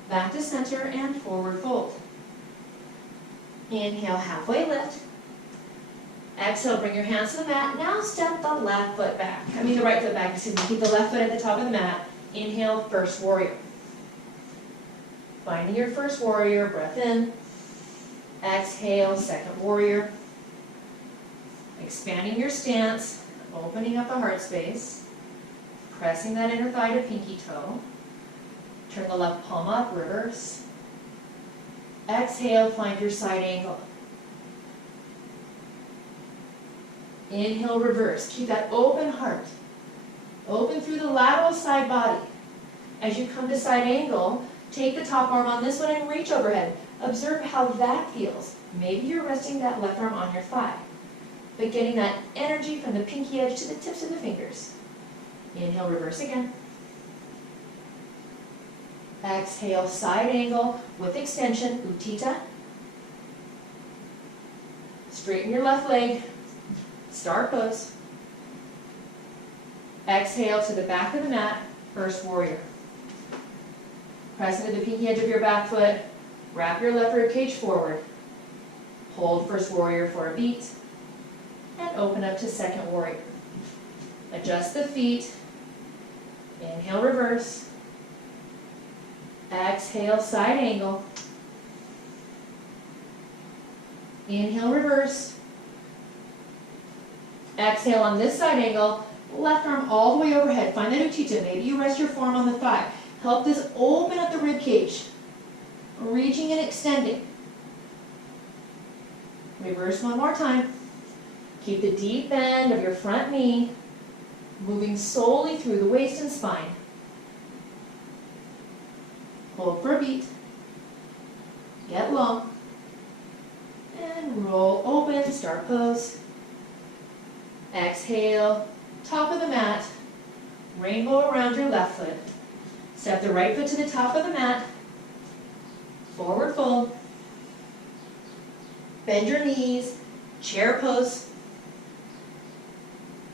Back to center and forward fold. Inhale, halfway lift. Exhale, bring your hands to the mat. Now step the left foot back. The right foot back. Excuse me. Keep the left foot at the top of the mat. Inhale, first warrior. Finding your first warrior, breath in. Exhale, second warrior. Expanding your stance, opening up the heart space. Pressing that inner thigh to pinky toe. Turn the left palm up, reverse. Exhale, find your side angle. Inhale, reverse. Keep that open heart. Open through the lateral side body. As you come to side angle, take the top arm on this one and reach overhead. Observe how that feels. Maybe you're resting that left arm on your thigh, but getting that energy from the pinky edge to the tips of the fingers. Inhale, reverse again. Exhale, side angle with extension, Utthita. Straighten your left leg. Star pose. Exhale to the back of the mat, first warrior. Press into the pinky edge of your back foot. Wrap your left rib cage forward. Hold first warrior for a beat. And open up to second warrior. Adjust the feet. Inhale, reverse. Exhale, side angle. Inhale, reverse. Exhale on this side angle. Left arm all the way overhead. Find that Utthita. Maybe you rest your forearm on the thigh. Help this open up the rib cage. Reaching and extending. Reverse one more time. Keep the deep bend of your front knee, moving solely through the waist and spine. Hold for a beat. Get low. And roll open, start pose. Exhale, top of the mat. Rainbow around your left foot. Step the right foot to the top of the mat. Forward fold. Bend your knees. Chair pose.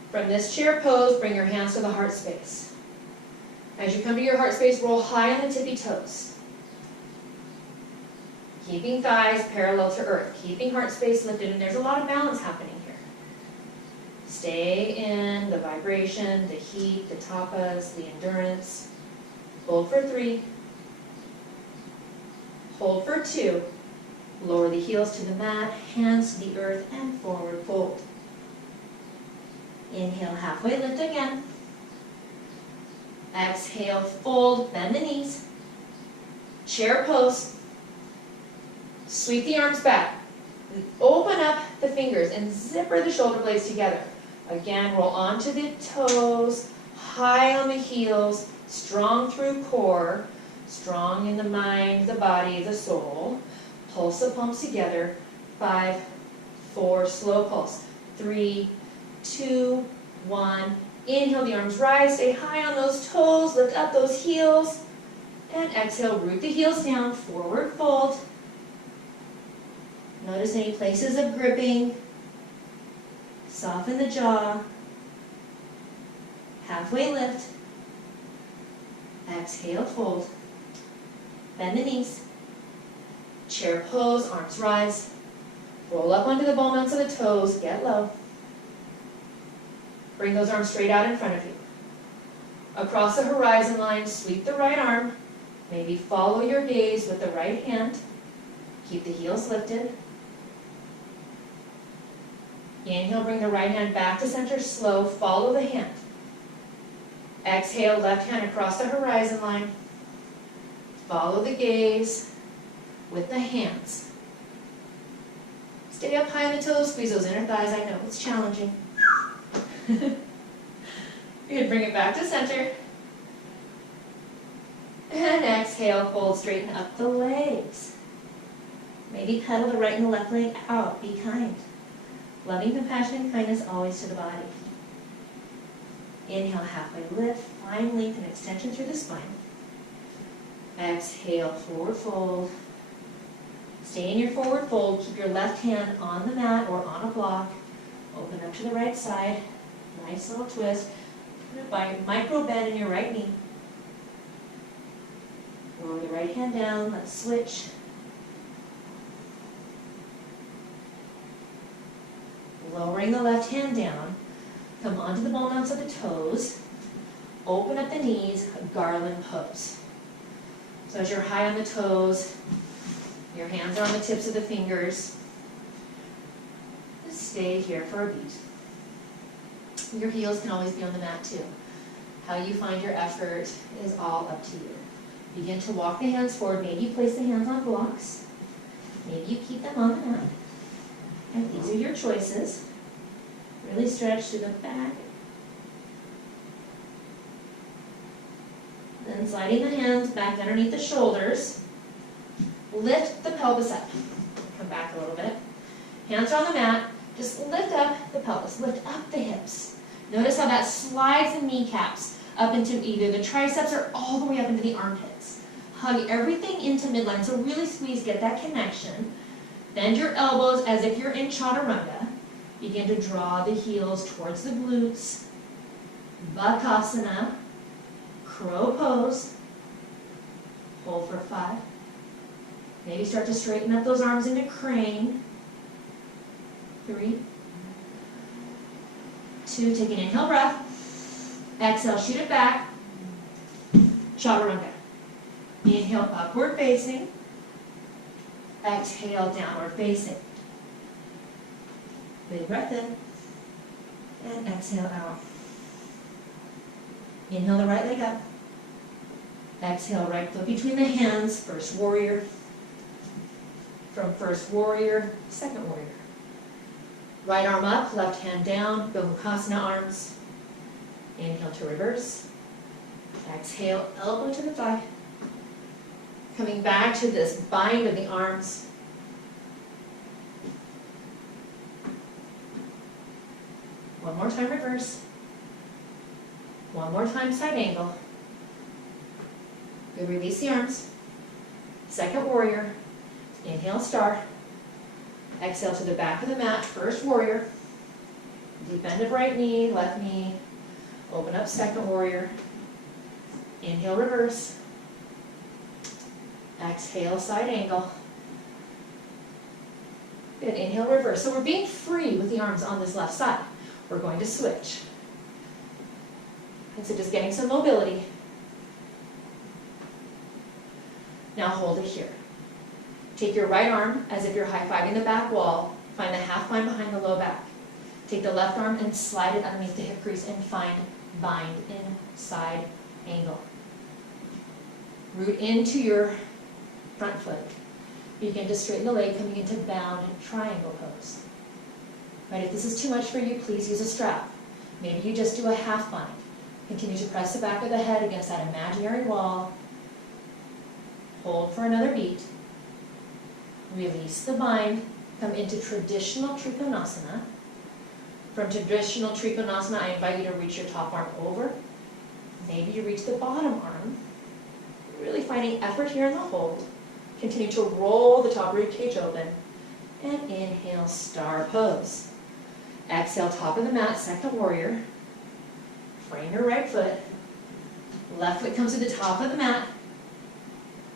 From this chair pose, bring your hands to the heart space. As you come to your heart space, roll high on the tippy toes. Keeping thighs parallel to earth. Keeping heart space lifted, and there's a lot of balance happening here. Stay in the vibration, the heat, the tapas, the endurance. Hold for 3. Hold for 2. Lower the heels to the mat, hands to the earth, and forward fold. Inhale, halfway lift again. Exhale, fold, bend the knees. Chair pose. Sweep the arms back. Open up the fingers and zipper the shoulder blades together. Again, roll onto the toes, high on the heels, strong through core, strong in the mind, the body, the soul. Pulse the palms together. 5, 4, slow pulse. 3, 2, 1. Inhale, the arms rise, stay high on those toes, lift up those heels. And exhale, root the heels down, forward fold. Notice any places of gripping. Soften the jaw. Halfway lift. Exhale, fold. Bend the knees. Chair pose, arms rise. Roll up onto the ball mounts of the toes, get low. Bring those arms straight out in front of you. Across the horizon line, sweep the right arm. Maybe follow your gaze with the right hand. Keep the heels lifted. Inhale, bring the right hand back to center, slow, follow the hand. Exhale, left hand across the horizon line. Follow the gaze with the hands. Stay up high on the toes, squeeze those inner thighs. I know, it's challenging. You're going to bring it back to center. And exhale, fold, straighten up the legs. Maybe pedal the right and the left leg out. Be kind. Loving compassion and kindness always to the body. Inhale, halfway lift. Find length and extension through the spine. Exhale, forward fold. Stay in your forward fold. Keep your left hand on the mat or on a block. Open up to the right side. Nice little twist. Micro bend in your right knee. Lower the right hand down. Let's switch. Lowering the left hand down. Come onto the ball mounts of the toes. Open up the knees. Garland pose. So as you're high on the toes, your hands are on the tips of the fingers. Just stay here for a beat. Your heels can always be on the mat too. How you find your effort is all up to you. Begin to walk the hands forward. Maybe you place the hands on blocks. Maybe you keep them on the mat. And these are your choices. Really stretch to the back. Then sliding the hands back underneath the shoulders. Lift the pelvis up. Come back a little bit. Hands are on the mat. Just lift up the pelvis. Lift up the hips. Notice how that slides the kneecaps up into either the triceps or all the way up into the armpits. Hug everything into midline. So really squeeze, get that connection. Bend your elbows as if you're in Chaturanga. Begin to draw the heels towards the glutes. Utkatasana. Crow pose. Hold for 5. Maybe start to straighten up those arms into crane. 3, 2, take an inhale breath. Exhale, shoot it back. Chaturanga. Inhale, upward facing. Exhale, downward facing. Big breath in. And exhale out. Inhale the right leg up. Exhale, right foot between the hands. First warrior. From first warrior, second warrior. Right arm up, left hand down, Gomukhasana arms. Inhale to reverse. Exhale, elbow to the thigh. Coming back to this bind of the arms. One more time, reverse. One more time, side angle. Good, release the arms. Second warrior. Inhale, star. Exhale to the back of the mat, first warrior. Deep bend of right knee, left knee. Open up, second warrior. Inhale, reverse. Exhale, side angle. Good, inhale, reverse. So we're being free with the arms on this left side. We're going to switch. And so just getting some mobility. Now hold it here. Take your right arm as if you're high-fiving the back wall. Find the half bind behind the low back. Take the left arm and slide it underneath the hip crease and find bind in side angle. Root into your front foot. Begin to straighten the leg, coming into bound triangle pose. Right, if this is too much for you, please use a strap. Maybe you just do a half bind. Continue to press the back of the head against that imaginary wall. Hold for another beat. Release the bind. Come into traditional Trikonasana. From traditional Trikonasana, I invite you to reach your top arm over. Maybe you reach the bottom arm. Really finding effort here in the hold. Continue to roll the top rib cage open. And inhale, star pose. Exhale, top of the mat, second warrior. Frame your right foot. Left foot comes to the top of the mat.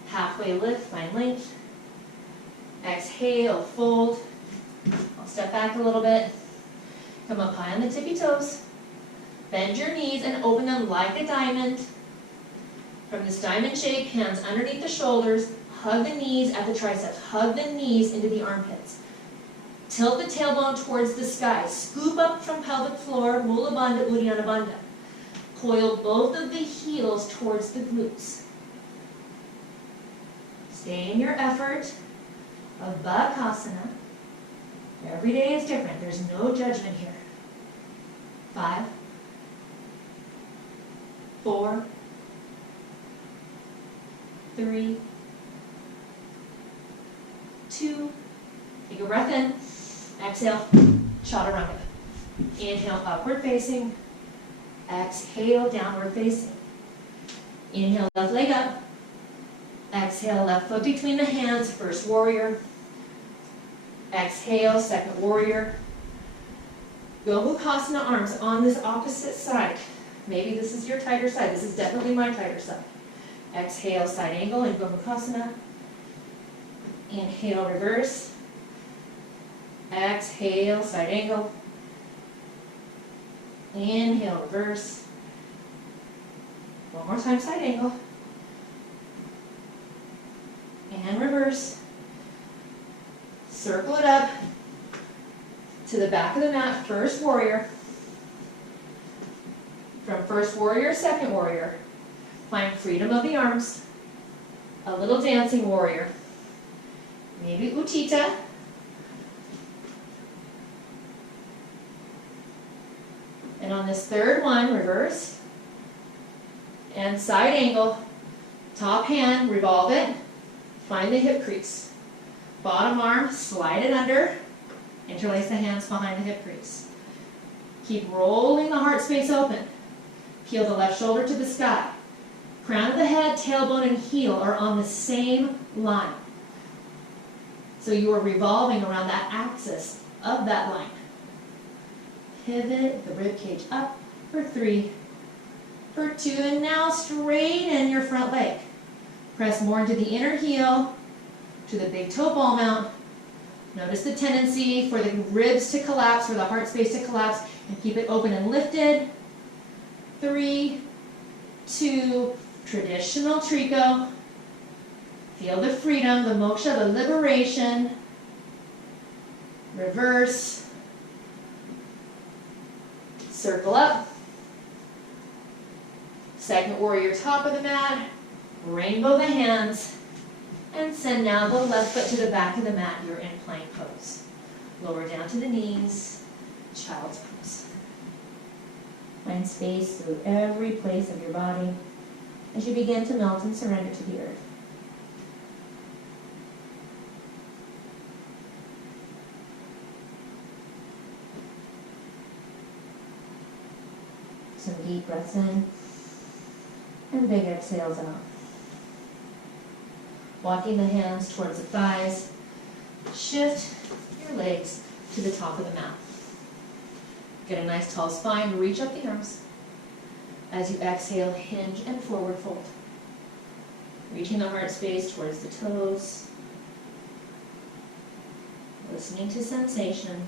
Halfway lift, find length. Exhale, fold. I'll step back a little bit. Come up high on the tippy toes. Bend your knees and open them like a diamond. From this diamond shape, hands underneath the shoulders. Hug the knees at the triceps. Hug the knees into the armpits. Tilt the tailbone towards the sky. Scoop up from pelvic floor, Mula Bandha, Uddiyana Bandha. Coil both of the heels towards the glutes. Stay in your effort of Utkatasana. Every day is different. There's no judgment here. 5, 4, 3, 2, take a breath in. Exhale, Chaturanga. Inhale, upward facing. Exhale, downward facing. Inhale, left leg up. Exhale, left foot between the hands, first warrior. Exhale, second warrior. Gomukhasana arms on this opposite side. Maybe this is your tighter side. This is definitely my tighter side. Exhale, side angle in Gomukhasana. Inhale, reverse. Exhale, side angle. Inhale, reverse. One more time, side angle. And reverse. Circle it up to the back of the mat, first warrior. From first warrior, second warrior. Find freedom of the arms. A little dancing warrior. Maybe Utthita. And on this third one, reverse. And side angle. Top hand, revolve it. Find the hip crease. Bottom arm, slide it under. Interlace the hands behind the hip crease. Keep rolling the heart space open. Peel the left shoulder to the sky. Crown of the head, tailbone, and heel are on the same line. So you are revolving around that axis of that line. Pivot the rib cage up for 3, for 2, and now straighten your front leg. Press more into the inner heel, to the big toe ball mount. Notice the tendency for the ribs to collapse, for the heart space to collapse, and keep it open and lifted. 3, 2, traditional Trico. Feel the freedom, the moksha, the liberation. Reverse. Circle up. Second warrior, top of the mat. Rainbow the hands. And send now the left foot to the back of the mat. You're in plank pose. Lower down to the knees. Child's pose. Find space through every place of your body as you begin to melt and surrender to the earth. Some deep breaths in and big exhales out. Walking the hands towards the thighs. Shift your legs to the top of the mat. Get a nice tall spine, reach up the arms. As you exhale, hinge and forward fold. Reaching the heart space towards the toes. Listening to sensation,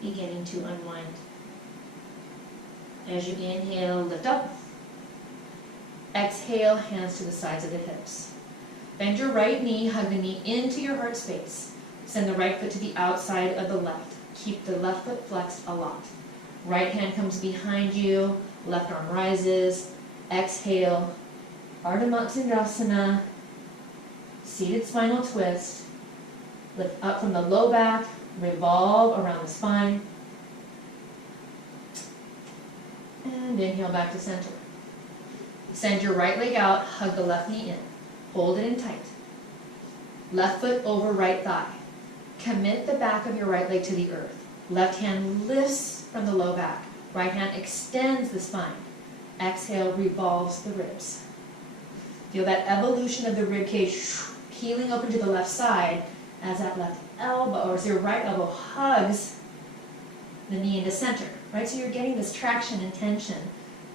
beginning to unwind. As you inhale, lift up. Exhale, hands to the sides of the hips. Bend your right knee, hug the knee into your heart space. Send the right foot to the outside of the left. Keep the left foot flexed a lot. Right hand comes behind you, left arm rises. Exhale, Ardha Matsyendrasana, seated spinal twist. Lift up from the low back, revolve around the spine. And inhale back to center. Send your right leg out, hug the left knee in. Hold it in tight. Left foot over right thigh. Commit the back of your right leg to the earth. Left hand lifts from the low back. Right hand extends the spine. Exhale, revolves the ribs. Feel that evolution of the rib cage peeling open to the left side as that left elbow, or as your right elbow hugs the knee into center, right? So you're getting this traction and tension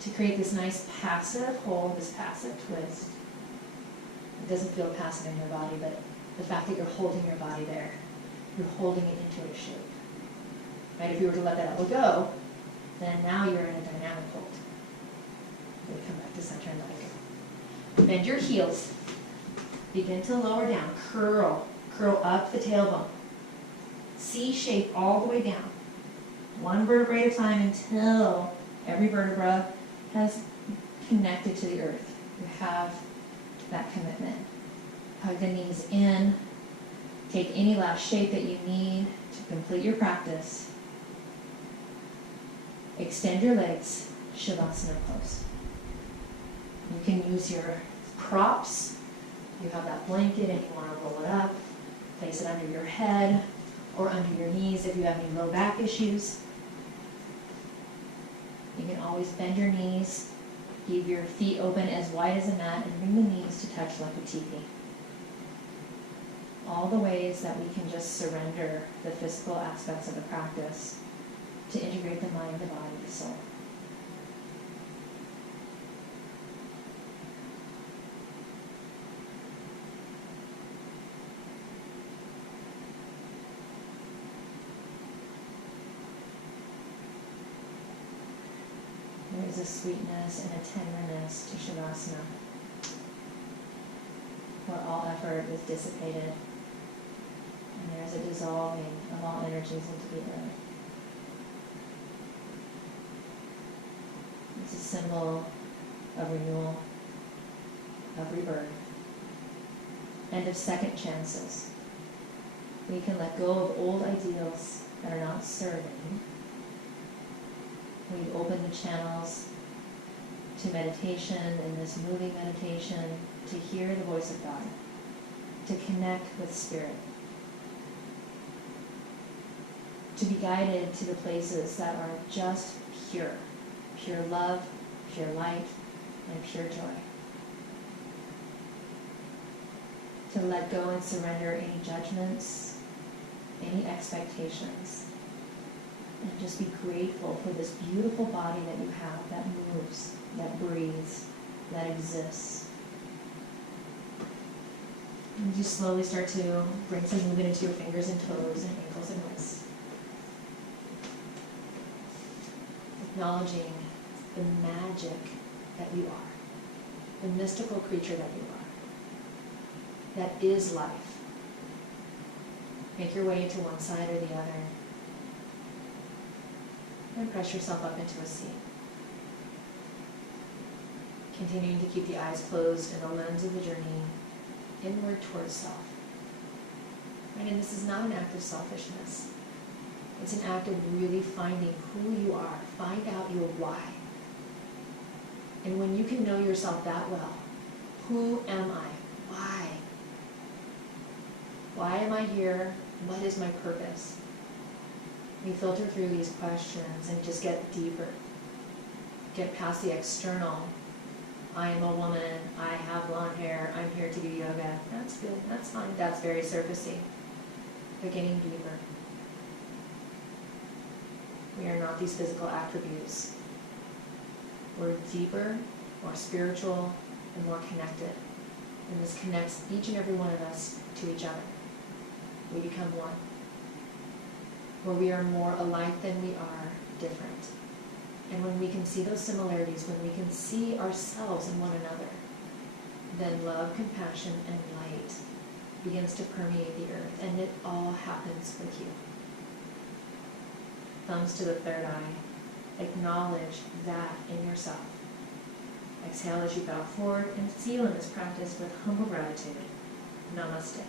to create this nice passive hold, this passive twist. It doesn't feel passive in your body, but the fact that you're holding your body there, you're holding it into a shape. Right? If you were to let that elbow go, then now you're in a dynamic hold. You're going to come back to center and let it go. Bend your heels. Begin to lower down. Curl. Curl up the tailbone. C shape all the way down. One vertebrae at a time until every vertebra has connected to the earth. You have that commitment. Hug the knees in. Take any last shape that you need to complete your practice. Extend your legs, Shavasana pose. You can use your props. You have that blanket and you want to roll it up. Place it under your head or under your knees if you have any low back issues. You can always bend your knees, keep your feet open as wide as a mat, and bring the knees to touch like a teepee. All the ways that we can just surrender the physical aspects of the practice to integrate the mind, the body, the soul. There is a sweetness and a tenderness to Shavasana, where all effort is dissipated, and there's a dissolving of all energies into the earth. It's a symbol of renewal, of rebirth, and of second chances. We can let go of old ideals that are not serving. We've opened the channels to meditation, in this moving meditation, to hear the voice of God, to connect with Spirit, to be guided to the places that are just pure, pure love, pure light, and pure joy. To let go and surrender any judgments, any expectations, and just be grateful for this beautiful body that you have, that moves, that breathes, that exists. And you slowly start to bring some movement into your fingers and toes and ankles and wrists. Acknowledging the magic that you are, the mystical creature that you are, that is life. Make your way to one side or the other. And press yourself up into a seat. Continuing to keep the eyes closed in the lens of the journey inward towards self. Right? And this is not an act of selfishness. It's an act of really finding who you are. Find out your why. And when you can know yourself that well, who am I? Why? Why am I here? What is my purpose? We filter through these questions and just get deeper. get past the external. I am a woman, I have blonde hair, I'm here to do yoga. That's good, that's fine. That's very surfacey. But getting deeper. We are not these physical attributes. We're deeper, more spiritual, and more connected. And this connects each and every one of us to each other. We become one. Where we are more alike than we are different. And when we can see those similarities, when we can see ourselves in one another, then love, compassion, and light begins to permeate the earth, and it all happens with you. Thumbs to the third eye. Acknowledge that in yourself. Exhale as you bow forward and seal in this practice with humble gratitude. Namaste.